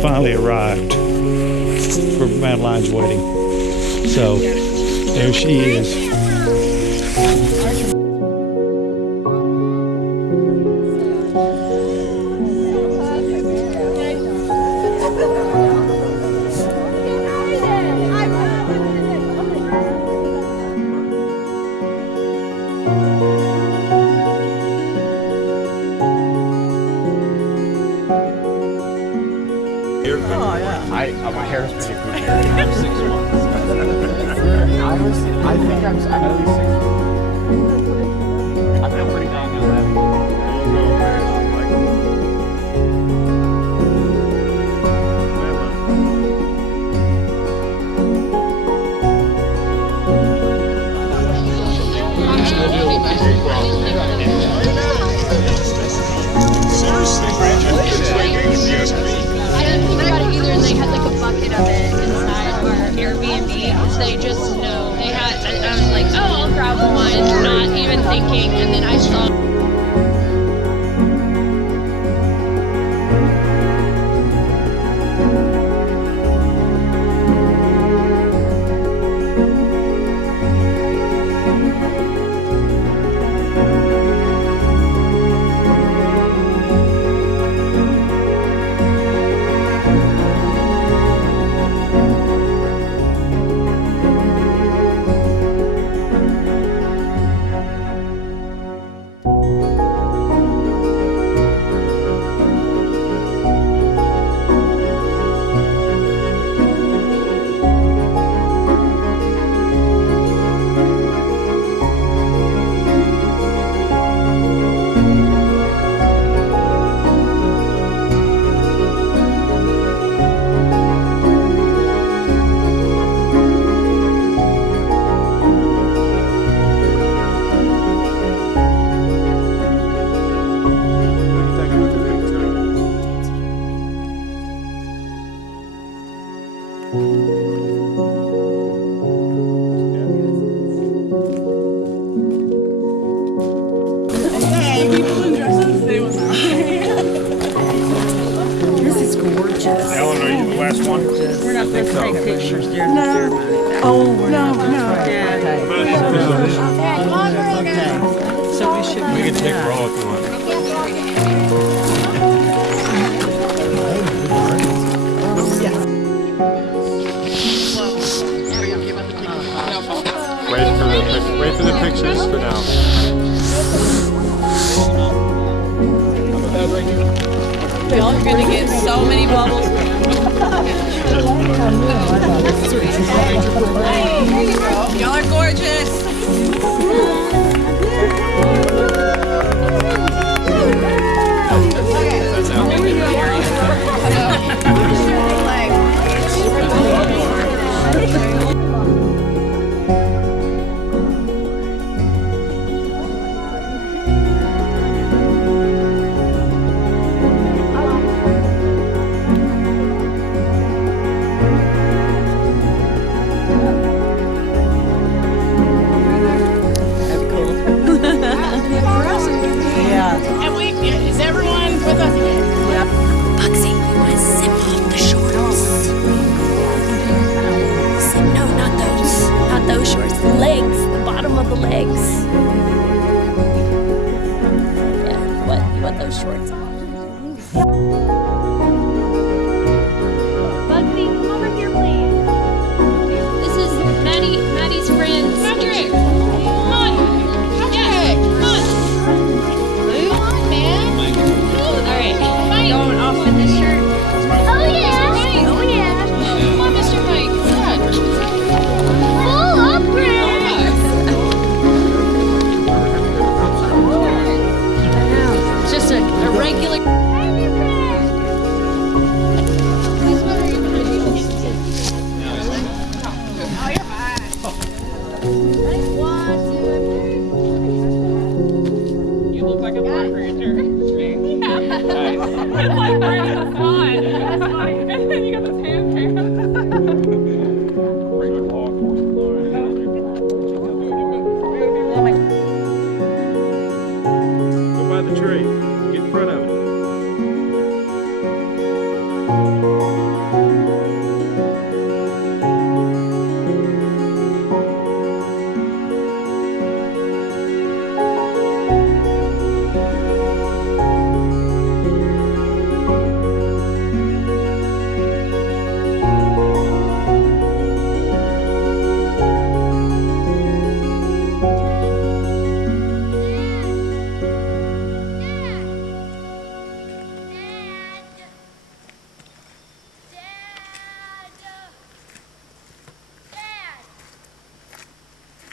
finally arrived for Madeleine's wedding. So there she is. My hair is pretty cool. I'm 6'1". I think I'm at least 6'1". I feel pretty down now. Seriously, I didn't think about it either. They had like a bucket of it inside our Airbnb. So they just know they had. I was like, oh, I'll grab one, not even thinking. And then I saw. Ellen, are you the last one? We're not supposed to take pictures during the ceremony. Oh, no. Okay. So we should. We can take a roll if you want. Wait for the pictures for now. Y'all are gonna get so many bubbles. Y'all are gorgeous.